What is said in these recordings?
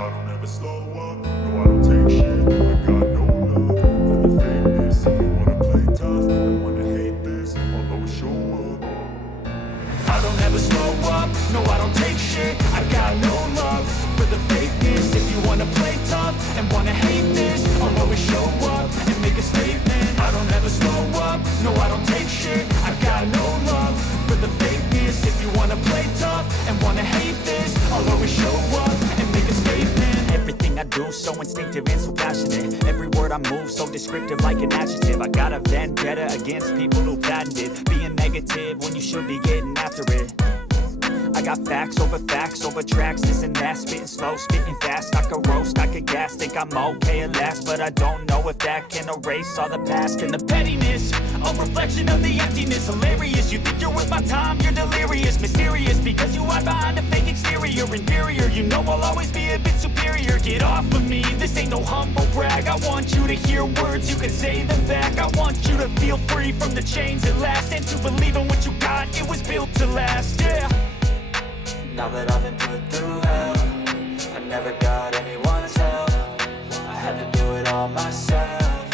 I don't ever slow up, no I don't take shit. I got no love for the fakeness. If you wanna play tough and wanna hate this, I'll always show up. I don't ever slow up, no I don't take shit. I got no love for the fakeness. If you wanna play tough and wanna hate this, I'll always show up and make a statement. I don't ever slow up, no I don't take shit. I got no love for the fakeness. If you wanna play tough and wanna hate this, I'll always show up and make a statement. Everything I do so instinctive and so passionate. Every word I move so descriptive like an adjective. I got a vendetta against people who patented being negative when you should be getting after it. I got facts over tracks, this and that. Spitting slow, spitting fast. I could roast, I could gas. Think I'm okay at last, but I don't know if that can erase all the past. And the pettiness, a reflection of the emptiness. Hilarious, you think you're worth my time, you're delirious. Mysterious, because you hide behind a fake exterior. Inferior, you know I'll always be a bit superior. Get off of me, this ain't no humble brag. I want you to hear words, you can say them back. I want you to feel free from the chains at last, and to believe in what you got, it was built to last, yeah. Now that I've been put through hell, I never got anyone's help. I had to do it all myself.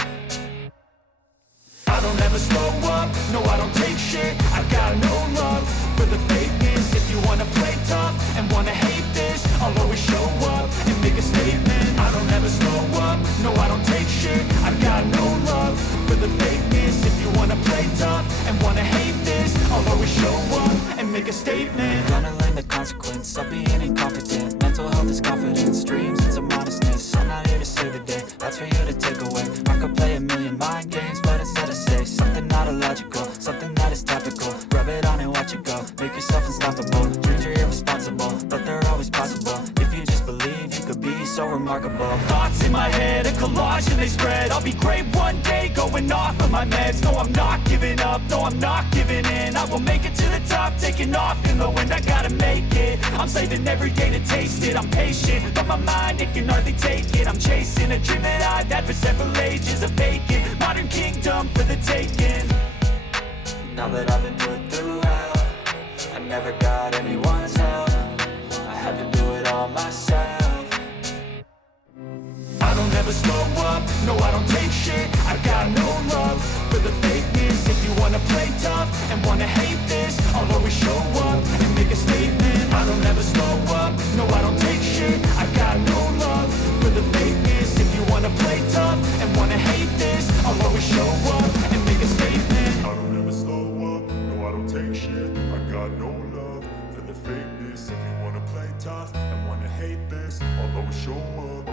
I don't ever slow up, no I don't take shit. I got no love for the fakeness. If you wanna play tough and wanna hate this, I'll always show up and make a statement. I don't ever slow up, no I don't take shit. I got no love for the fakeness. If you wanna play tough and wanna hate this, I'll always show up and make a statement. Gonna learn the consequence of being incompetent. Mental health is confidence, dreams into modestness. I'm not here to save the day, that's for you to take away. I could play a million mind games, but instead I say something not illogical, something that is topical. Rub it on and watch it go, make yourself unstoppable. Dreams are irresponsible, but they're always possible. If you just believe, you could be so remarkable. Thoughts in my head, a collage and they spread. I'll be great one day, going off of my meds. No, I'm not giving up, no, I'm not giving in. I will make it to the top, taking off in the wind. I gotta make it, I'm saving every day to taste it. I'm patient, but my mind, it can hardly take it. I'm chasing a dream that I've had for several ages. A vacant, modern kingdom for the taking. Now that I've been put through hell, I never got anyone's help. I had to do it all myself. I don't ever slow up, no I don't take shit. I got no love for the fakeness. If you wanna play tough and wanna hate this, I'll always show up and make a statement. I don't ever slow up, no I don't take shit. I got no love for the fakeness. If you wanna play tough and wanna hate this, I'll always show up and make a statement. I don't ever slow up, no I don't take shit. I got no love for the fakeness. If you wanna play tough and wanna hate this, I'll always show up